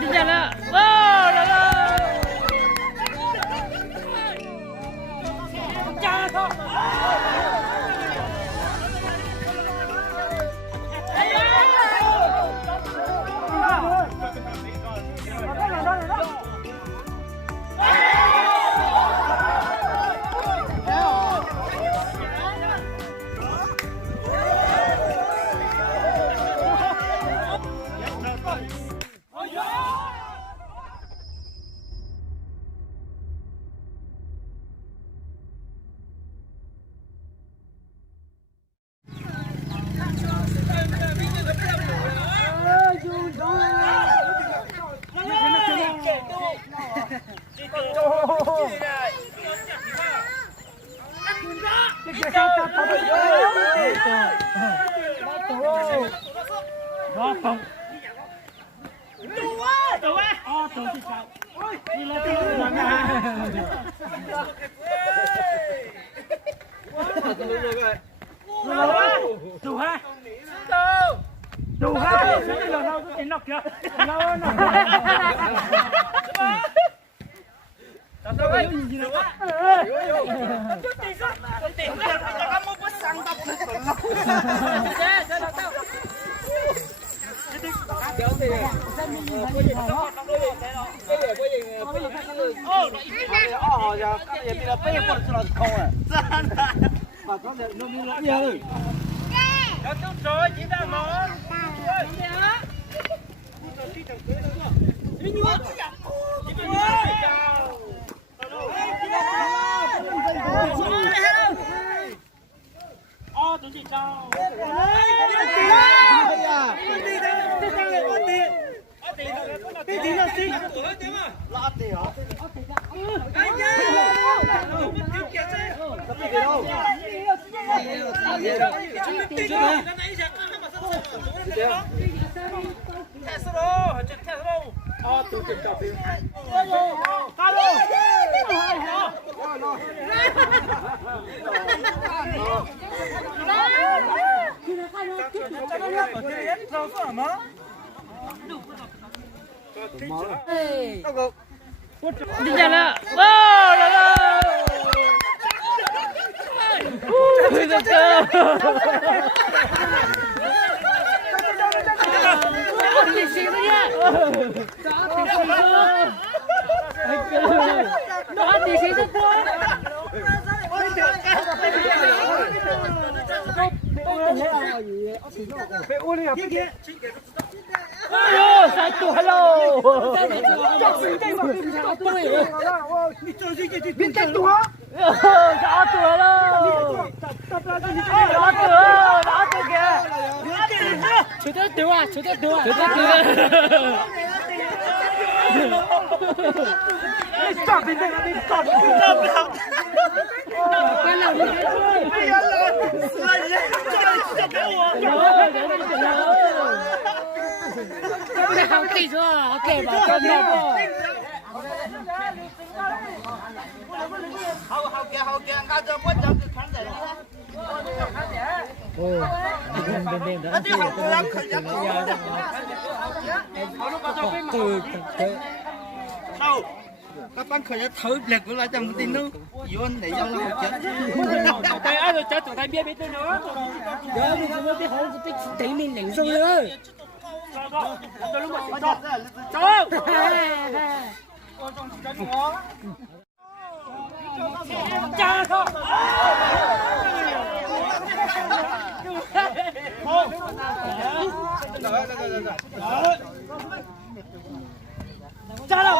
đi ra đó. Wow, là đó. Cha thôi. Đó không. Đủ quá. Đủ quá. Đủ thì sao? Đi lên đi. Đủ ha. Đủ ha. Cái lần nào cũng tính lọc kìa. Nó. Đâu vậy? Đủ quá. Chút tí sao? Tí sao? Cho các mốc bất sang tập nó còn lọc. Thế, sao đâu? Kéo thì có gì nó không có gì thế đó. Có gì cái gì là bây giờ nó không à. Mà có thể nó như lắm nhiều rồi. Nó tốt rồi, chỉ ra món. Tôi chỉ cho. Đi ra đó. Wow, là đó. Ui giời ơi. Đi xí nữa nha. Đó đi xí rất thôi. Ôi sai tuổi hello. Biết cách tuổi. Đó tuổi hello. Đó tuổi kìa. Chú tới tuổi à, chú tới tuổi. Chú tới tuổi. Stop đi đây, đi stop. Cái nào đi. Cái hậu kỳ rồi, ok mà con đâu. Hậu kia, ngao cho quất cho khán giả đó. Bên đó. Đi hậu kia lắm khởi giật. Đâu? Các bạn khởi giật thử lệch của lại trong tin nữa. Yuan để cho nó học chết. Tay ai rồi chết tụi tay biết tôi nữa. Giờ mình chưa biết hỏi tôi tính mình đánh rồi nữa. Cháu. Cha không. Cha đâu?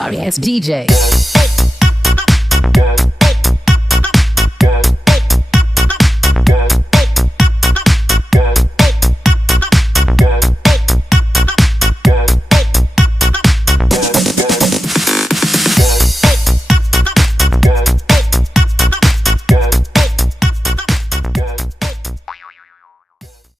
Sorry ass DJ.